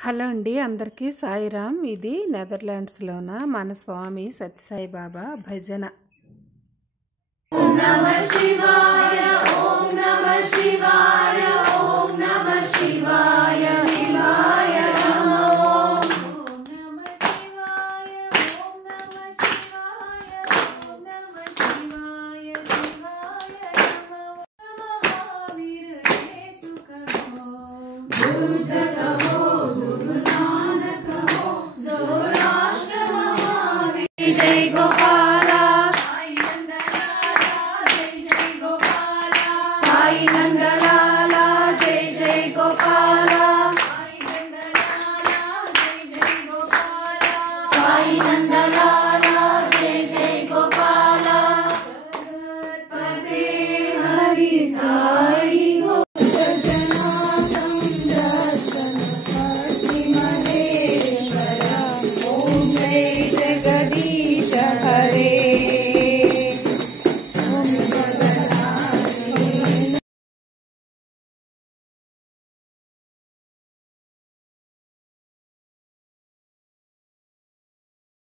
Hello అండి, అందరికీ సాయిరామ్. ఇది నెదర్లాండ్స్లోన మన స్వామి సత్యసాయి బాబా భజన. ఓం నమః శివాయ ఓం నమః శివాయ ఓం నమః శివాయ